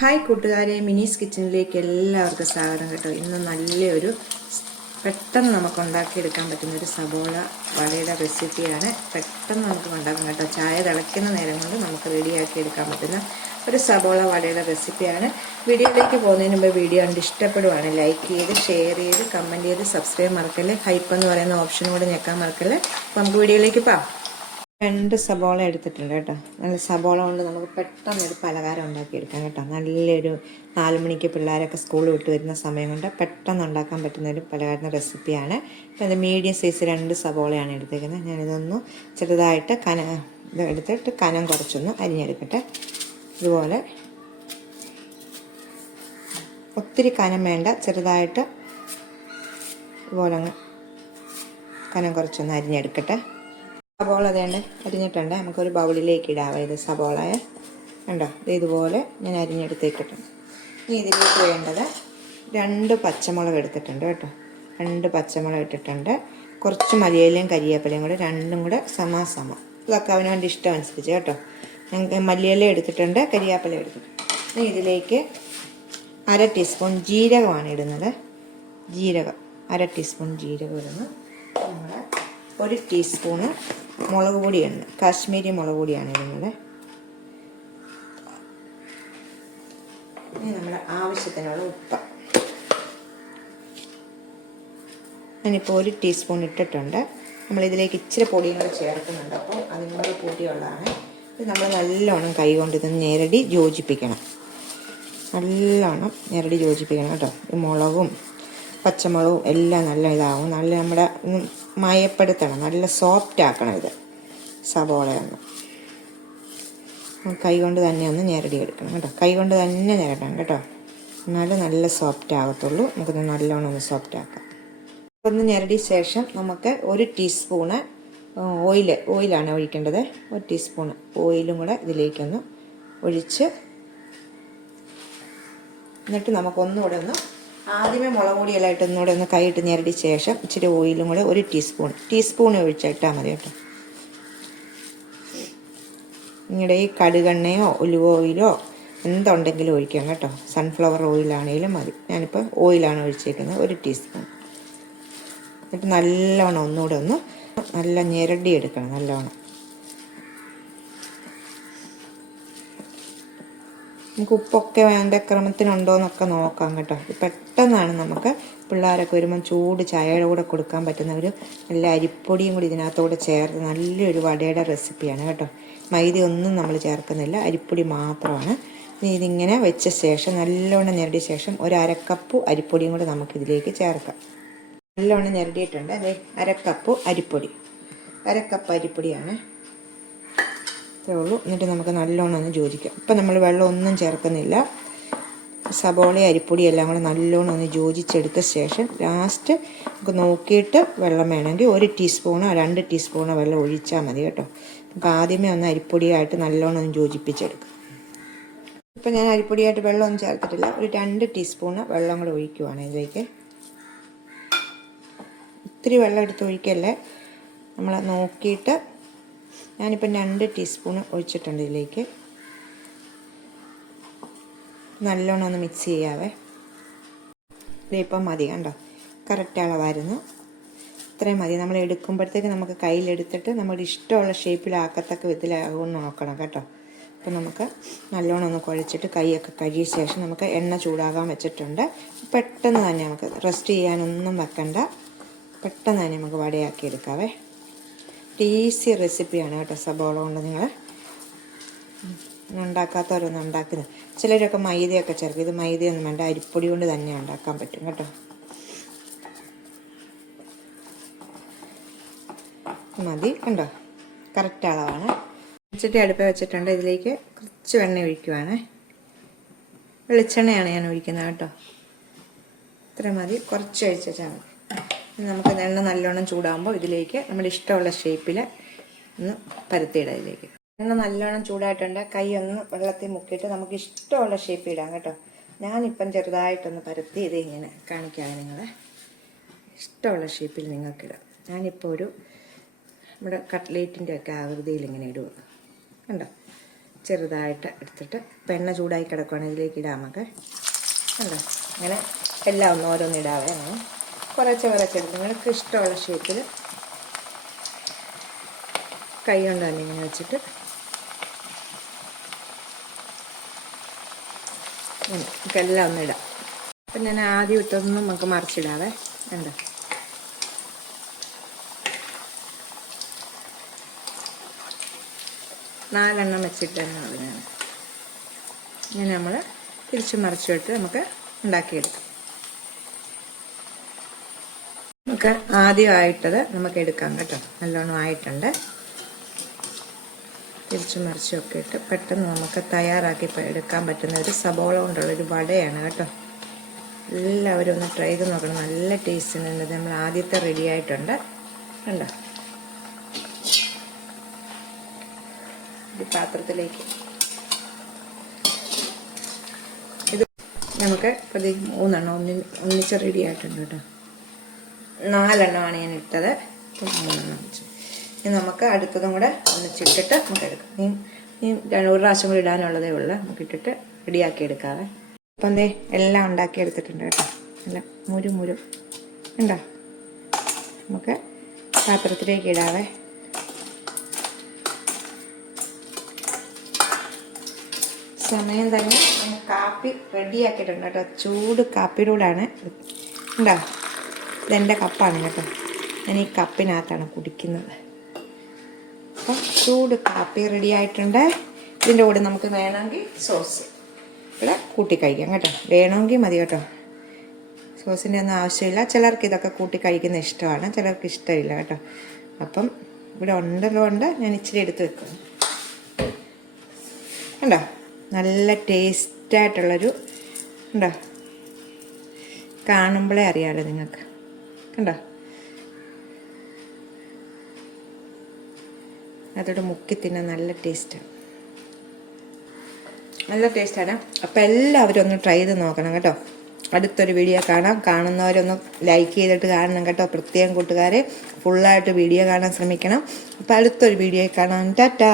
Hi കൂട്ടുകാരെ മിനീസ് കിച്ചണിലേക്ക് എല്ലാവർക്കും സ്വാഗതം കേട്ടോ. ഇന്ന് നല്ലൊരു പെട്ടെന്ന് നമുക്ക് ഉണ്ടാക്കിയെടുക്കാൻ പറ്റുന്ന ഒരു സബോള വടയുടെ റെസിപ്പിയാണ്. പെട്ടെന്ന് നമുക്ക് ഉണ്ടാക്കാം കേട്ടോ. ചായ തിളയ്ക്കുന്ന നേരം കൊണ്ട് നമുക്ക് റെഡിയാക്കി എടുക്കാൻ പറ്റുന്ന ഒരു സബോള വടയുടെ റെസിപ്പിയാണ്. വീഡിയോയിലേക്ക് പോകുന്നതിന് മുമ്പ് വീഡിയോ കണ്ട് ഇഷ്ടപ്പെടുവാണ് ലൈക്ക് ചെയ്ത് ഷെയർ ചെയ്ത് കമന്റ് ചെയ്ത് സബ്സ്ക്രൈബ് മറക്കല്ലേ? ഹൈപ്പ് എന്ന് പറയുന്ന ഓപ്ഷനും കൂടെ ഞെക്കാൻ മറക്കല്ലേ? അപ്പോൾ നമുക്ക് വീഡിയോയിലേക്ക് പോകാം. രണ്ട് സബോള എടുത്തിട്ടുണ്ട് കേട്ടോ. നല്ല സബോള കൊണ്ട് നമുക്ക് പെട്ടെന്ന് ഒരു പലഹാരം ഉണ്ടാക്കി എടുക്കാം കേട്ടോ. നല്ലൊരു നാല് മണിക്ക് പിള്ളേരൊക്കെ സ്കൂൾ വിട്ട് വരുന്ന സമയം കൊണ്ട് പെട്ടെന്ന് ഉണ്ടാക്കാൻ പറ്റുന്ന ഒരു പലഹാരം റെസിപ്പിയാണ് ഇപ്പം അത് മീഡിയം സൈസ് രണ്ട് സബോളയാണ് എടുത്തേക്കുന്നത്. ഞാനിതൊന്ന് ചെറുതായിട്ട് കന എടുത്തിട്ട് കനം കുറച്ചൊന്ന് അരിഞ്ഞെടുക്കട്ടെ. ഇതുപോലെ ഒത്തിരി കനം വേണ്ട ചെറുതായിട്ട് ഇതുപോലെ അങ്ങ് കനം കുറച്ചൊന്ന് അരിഞ്ഞെടുക്കട്ടെ. സബോള അതേണ്ട അരിഞ്ഞിട്ടുണ്ട്. നമുക്കൊരു ബൗളിലേക്ക് ഇടാവേ. ഇത് സബോളയെ ഉണ്ടോ ഇത് ഇതുപോലെ ഞാൻ അരിഞ്ഞെടുത്തേക്കിട്ടു ഇനി ഇതിലേക്ക് വേണ്ടത് രണ്ട് പച്ചമുളക് എടുത്തിട്ടുണ്ട് കേട്ടോ. രണ്ട് പച്ചമുളക് ഇട്ടിട്ടുണ്ട്. കുറച്ച് മല്ലിയിലയും കരിയേപ്പിലയും കൂടെ രണ്ടും കൂടെ സമാസമം. ഇതൊക്കെ അവനവന്റെ ഇഷ്ടം അനുസരിച്ച് കേട്ടോ. ഞങ്ങൾക്ക് മല്ലിയില എടുത്തിട്ടുണ്ട് കരിയാപ്പില എടുത്തിട്ടുണ്ട്. ഇനി ഇതിലേക്ക് അര ടീസ്പൂൺ ജീരകമാണ് ഇടുന്നത്. ജീരകം. അര ടീസ്പൂൺ ജീരകം ഇടുന്നു. നമ്മൾ ഒരു ടീസ്പൂണ് മുളക് പൊടിയാണ് കാശ്മീരി മുളക് പൊടിയാണ് ഇടുന്നത്. നമ്മുടെ ആവശ്യത്തിനുള്ള ഉപ്പ്. ഞാനിപ്പോൾ ഒരു ടീസ്പൂൺ ഇട്ടിട്ടുണ്ട്. നമ്മളിതിലേക്ക് ഇച്ചിരി പൊടിയും കൂടെ ചേർക്കുന്നുണ്ട്. അപ്പോൾ അതിനും കൂടെ കൂട്ടിയുള്ളതാണ്. ഇത് നമ്മൾ നല്ലോണം കൈ കൊണ്ട് ഇത് ഞെരടി യോജിപ്പിക്കണം. നല്ലോണം ഞെരടി യോജിപ്പിക്കണം കേട്ടോ. ഈ മുളകും പച്ചമുളകും എല്ലാം നല്ല ഇതാവും. നല്ല നമ്മുടെ മയപ്പെടുത്തണം. നല്ല സോഫ്റ്റ് ആക്കണം ഇത്. സബോളയൊന്ന് കൈ കൊണ്ട് തന്നെ ഒന്ന് ഞെരടി എടുക്കണം കേട്ടോ. കൈ കൊണ്ട് തന്നെ ഞെരടണം കേട്ടോ. എന്നാലും നല്ല സോഫ്റ്റ് ആകത്തുള്ളൂ നമുക്കൊന്ന് നല്ലോണം ഒന്ന് സോഫ്റ്റ് ആക്കാം. ഒന്ന് ഞെരടിയ ശേഷം നമുക്ക് ഒരു ടീസ്പൂണ് ഓയിൽ ഓയിലാണ് ഒഴിക്കേണ്ടത്. ഒരു ടീസ്പൂൺ ഓയിലും കൂടെ ഇതിലേക്കൊന്ന് ഒഴിച്ച് എന്നിട്ട് നമുക്കൊന്നുകൂടെ ഒന്ന് ആദ്യമേ മുളക് പൊടിയെല്ലാം ഇട്ട് ഒന്നുകൂടെ ഒന്ന് കൈയിട്ട് ഞെരടി ശേഷം ഇച്ചിരി ഓയിലും കൂടെ ഒരു ടീസ്പൂൺ ടീസ്പൂൺ ഒഴിച്ചിട്ടാൽ മതി കേട്ടോ. നിങ്ങളുടെ ഈ കടുകെണ്ണയോ ഒലിവ് ഓയിലോ എന്തുണ്ടെങ്കിലും ഒഴിക്കാം കേട്ടോ. സൺഫ്ലവർ ഓയിലാണെങ്കിലും മതി. ഞാനിപ്പോൾ ഓയിലാണ് ഒഴിച്ചേക്കുന്നത് ഒരു ടീസ്പൂൺ. എന്നിട്ട് നല്ലവണ്ണം ഒന്നുകൂടെ ഒന്ന് നല്ല ഞെരടി എടുക്കണം നല്ലോണം നമുക്ക് ഉപ്പൊക്കെ വേണ്ട ക്രമത്തിനുണ്ടോ എന്നൊക്കെ നോക്കാം കേട്ടോ. പെട്ടെന്നാണ് നമുക്ക് പിള്ളേരൊക്കെ വരുമ്പം ചൂട് ചായയുടെ കൂടെ കൊടുക്കാൻ പറ്റുന്ന ഒരു നല്ല അരിപ്പൊടിയും കൂടി ഇതിനകത്തോടെ ചേർത്ത് നല്ലൊരു വടയുടെ റെസിപ്പിയാണ് കേട്ടോ. മൈദ ഒന്നും നമ്മൾ ചേർക്കുന്നില്ല അരിപ്പൊടി മാത്രമാണ്. ഇതിങ്ങനെ വെച്ച ശേഷം നല്ലോണം ഞെരടിയ ശേഷം ഒരു അരക്കപ്പ് അരിപ്പൊടിയും കൂടെ നമുക്ക് ഇതിലേക്ക് ചേർക്കാം. നല്ലോണം ഞെരടിയിട്ടുണ്ട്. അതെ അരക്കപ്പ് അരിപ്പൊടി. അരക്കപ്പ് അരിപ്പൊടിയാണ്. ഇത്രേ ഉള്ളൂ. എന്നിട്ട് നമുക്ക് നല്ലോണം ഒന്ന് യോജിക്കാം. ഇപ്പം നമ്മൾ വെള്ളം ഒന്നും ചേർക്കുന്നില്ല. സബോള അരിപ്പൊടി എല്ലാം കൂടെ നല്ലോണം ഒന്ന് യോജിച്ചെടുത്ത ശേഷം ലാസ്റ്റ് നമുക്ക് നോക്കിയിട്ട് വെള്ളം വേണമെങ്കിൽ ഒരു ടീസ്പൂണോ രണ്ട് ടീസ്പൂണോ വെള്ളം ഒഴിച്ചാൽ മതി കേട്ടോ. നമുക്ക് ആദ്യമേ ഒന്ന് അരിപ്പൊടിയായിട്ട് നല്ലോണം ഒന്ന് യോജിപ്പിച്ചെടുക്കാം. ഇപ്പം ഞാൻ അരിപ്പൊടിയായിട്ട് വെള്ളമൊന്നും ചേർത്തിട്ടില്ല. ഒരു രണ്ട് ടീസ്പൂണ് വെള്ളം കൂടെ ഒഴിക്കുവാണ് ഇതിലേക്ക്. ഇത്തിരി വെള്ളം എടുത്ത് ഒഴിക്കല്ലേ? നമ്മൾ നോക്കിയിട്ട് ഞാനിപ്പം രണ്ട് ടീസ്പൂൺ ഒഴിച്ചിട്ടുണ്ട് ഇതിലേക്ക്. നല്ലോണം ഒന്ന് മിക്സ് ചെയ്യാവേ. ഇതിപ്പം മതി കണ്ടോ? കറക്റ്റ് അളവായിരുന്നു. ഇത്രയും മതി. നമ്മൾ എടുക്കുമ്പോഴത്തേക്ക് നമുക്ക് കയ്യിലെടുത്തിട്ട് നമ്മുടെ ഇഷ്ടമുള്ള ഷേപ്പിലാക്കത്തക്ക വിധത്തിലാകുമെന്ന് നോക്കണം കേട്ടോ. അപ്പം നമുക്ക് നല്ലോണം ഒന്ന് കുഴച്ചിട്ട് കൈയൊക്കെ കഴുകിയ ശേഷം നമുക്ക് എണ്ണ ചൂടാകാൻ വെച്ചിട്ടുണ്ട്. പെട്ടെന്ന് തന്നെ നമുക്ക് റെസ്റ്റ് ചെയ്യാനൊന്നും വെക്കണ്ട. പെട്ടെന്ന് തന്നെ നമുക്ക് വടയാക്കി എടുക്കാവേ ഈസി റെസിപ്പിയാണ് കേട്ടോ സബോള കൊണ്ട് നിങ്ങൾ ഉണ്ടാക്കാത്തവരൊന്നും ഉണ്ടാക്കുന്നത് ചിലരൊക്കെ മൈദയൊക്കെ ചേർക്കും. ഇത് മൈദയൊന്നും വേണ്ട അരിപ്പൊടി കൊണ്ട് തന്നെ ഉണ്ടാക്കാൻ പറ്റും കേട്ടോ. മതി കണ്ടോ? കറക്റ്റ് അളവാണ്. വെച്ചിട്ട് അടുപ്പ് വെച്ചിട്ടുണ്ട്. ഇതിലേക്ക് കുറച്ച് വെണ്ണ ഒഴിക്കുവാണ്. വെളിച്ചെണ്ണയാണ് ഞാൻ ഒഴിക്കുന്നത് കേട്ടോ. ഇത്ര മതി. കുറച്ച് ഒഴിച്ചാൽ മതി നമുക്ക് എണ്ണ നല്ലോണം ചൂടാകുമ്പോൾ ഇതിലേക്ക് നമ്മുടെ ഇഷ്ടമുള്ള ഷേപ്പിൽ ഒന്ന് പരത്തിയിടാം ഇതിലേക്ക്. എണ്ണ നല്ലോണം ചൂടായിട്ടുണ്ട്. കൈ ഒന്ന് വെള്ളത്തിൽ മുക്കിയിട്ട് നമുക്ക് ഇഷ്ടമുള്ള ഷേപ്പ് ഇടാം കേട്ടോ. ഞാനിപ്പം ചെറുതായിട്ടൊന്ന് പരത്തി ഇത് ഇങ്ങനെ കാണിക്കാം നിങ്ങളെ. ഇഷ്ടമുള്ള ഷേപ്പിൽ നിങ്ങൾക്കിടാം ഞാനിപ്പോൾ ഒരു നമ്മുടെ കട്ട്ലേറ്റിന്റെ ഒക്കെ ആകൃതിയിൽ ഇങ്ങനെ ഇടുക കണ്ടോ? ചെറുതായിട്ട് എടുത്തിട്ട് ഇപ്പം എണ്ണ ചൂടായി കിടക്കുവാണ്. ഇതിലേക്ക് ഇടാം നമുക്ക്. കണ്ടോ? അങ്ങനെ എല്ലാം ഒന്ന് ഓരോന്ന് ഇടാവേ. അങ്ങനെ കുറച്ച് കുറച്ച് എടുത്ത് നിങ്ങൾക്ക് ഇഷ്ടമുള്ള ഷേപ്പിൽ കൈ കൊണ്ട് തന്നെ ഇങ്ങനെ വെച്ചിട്ട് നമുക്കെല്ലാം ഇടാം. അപ്പം ഞാൻ ആദ്യം ഇട്ടൊന്നും നമുക്ക് മറിച്ചിടാവേ. ഉണ്ട് നാലെണ്ണം വെച്ചിട്ട് തന്നെ ഞാൻ നമ്മൾ തിരിച്ചു മറിച്ചിട്ട് നമുക്ക് ഉണ്ടാക്കിയെടുക്കാം. നമുക്ക് ആദ്യമായിട്ടത് നമുക്ക് എടുക്കാം കേട്ടോ. നല്ലോണം ആയിട്ടുണ്ട്. തിരിച്ചു മറിച്ചൊക്കെ ഇട്ട് പെട്ടെന്ന് നമുക്ക് തയ്യാറാക്കി എടുക്കാൻ പറ്റുന്ന ഒരു സബോള കൊണ്ടുള്ളൊരു വടയാണ് കേട്ടോ. എല്ലാവരും ഒന്ന് ട്രൈ ചെയ്ത് നോക്കണം. നല്ല ടേസ്റ്റ് ഉണ്ട് നമ്മൾ ആദ്യത്തെ റെഡി ആയിട്ടുണ്ട്. കണ്ടോ? ഒരു പാത്രത്തിലേക്ക്. ഇത് നമുക്ക് പ്രതി മൂന്നെണ്ണം ഒന്നി ഒന്നിച്ച് റെഡി ആയിട്ടുണ്ട് കേട്ടോ. നാലെണ്ണമാണ് ഞാൻ ഇട്ടത്. ഇനി നമുക്ക് അടുത്തതും കൂടെ ഒന്നിച്ചിട്ടിട്ട് നമുക്ക് എടുക്കാം. ഇനി ഇനി ഒരു പ്രാവശ്യം കൂടി ഇടാനുള്ളതേ ഉള്ളൂ. നമുക്ക് ഇട്ടിട്ട് റെഡിയാക്കി എടുക്കാവേ. അപ്പം എന്തേ? എല്ലാം ഉണ്ടാക്കി എടുത്തിട്ടുണ്ട് കേട്ടോ. നല്ല മുരു മുരു. ഉണ്ടോ? നമുക്ക് പാത്രത്തിലേക്ക് ഇടാവേ. സമയം തന്നെ കാപ്പി റെഡിയാക്കിയിട്ടുണ്ട് കേട്ടോ. ചൂട് കാപ്പിയുടെ കൂടാണ് ഉണ്ടോ? ഇതെന്റെ കപ്പാണ് കേട്ടോ. ഞാൻ ഈ കപ്പിനകത്താണ് കുടിക്കുന്നത്. അപ്പം ചൂട് കാപ്പി റെഡി ആയിട്ടുണ്ട്. ഇതിന്റെ കൂടെ നമുക്ക് വേണമെങ്കിൽ സോസ് ഇവിടെ കൂട്ടി കഴിക്കാം കേട്ടോ. വേണമെങ്കിൽ മതി കേട്ടോ. സോസിന്റെ ഒന്നും ആവശ്യമില്ല. ചിലർക്ക് ഇതൊക്കെ കൂട്ടി കഴിക്കുന്ന ഇഷ്ടമാണ്. ചിലർക്ക് ഇഷ്ടമില്ല കേട്ടോ. അപ്പം ഇവിടെ ഉണ്ടല്ലോ ഉണ്ട്. ഞാൻ ഇച്ചിരി എടുത്ത് വെക്കുന്നു. കണ്ടോ? നല്ല ടേസ്റ്റായിട്ടുള്ളൊരു ഉണ്ടോ? കാണുമ്പോഴേ അറിയാമല്ലോ നിങ്ങൾക്ക്. കണ്ടോ? അതോടെ മുക്കി തിന്നാൻ നല്ല ടേസ്റ്റാണ് നല്ല ടേസ്റ്റാണ് അപ്പോൾ എല്ലാവരും ഒന്ന് ട്രൈ ചെയ്ത് നോക്കണം കേട്ടോ. അടുത്തൊരു വീഡിയോ കാണാം. കാണുന്നവരൊന്ന് ലൈക്ക് ചെയ്തിട്ട് കാണണം കേട്ടോ. പ്രത്യേകം കൂട്ടുകാരെ ഫുള്ളായിട്ട് വീഡിയോ കാണാൻ ശ്രമിക്കണം. അപ്പോൾ അടുത്തൊരു വീഡിയോ കാണാം. ടാറ്റാ!